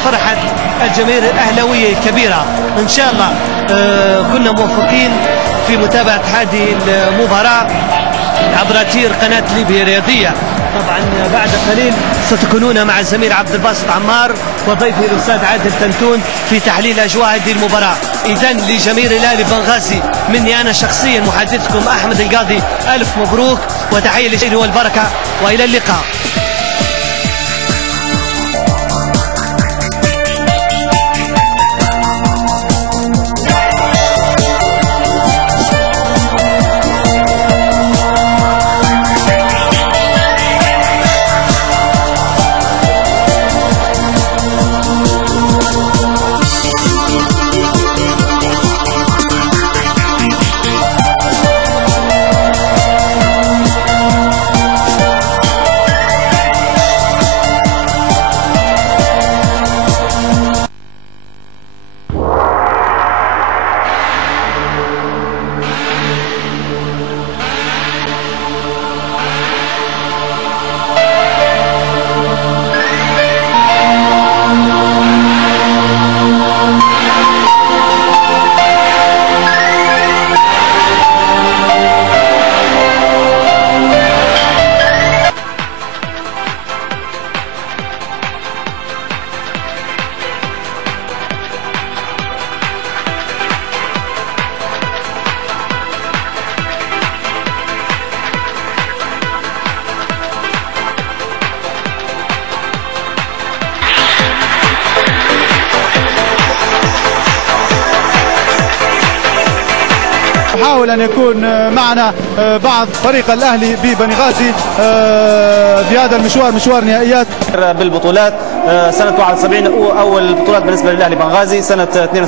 فرحة الجماهير الأهلاوية الكبيرة. إن شاء الله كنا موفقين في متابعة هذه المباراة عبر تير قناة ليبيا الرياضية. طبعا بعد قليل ستكونون مع الزميل عبد الباسط عمار وضيفي الأستاذ عادل تنتون في تحليل أجواء هذه المباراة. إذن لجماهير الأهلي بنغازي مني أنا شخصيا محدثكم أحمد القاضي ألف مبروك وتحية للخير والبركة وإلى اللقاء. نحاول أن يكون معنا بعض فريق الأهلي ببنغازي في هذا المشوار، مشوار نهائيات بالبطولات. سنة 71 أول بطولات بالنسبة للأهلي بنغازي، سنة 72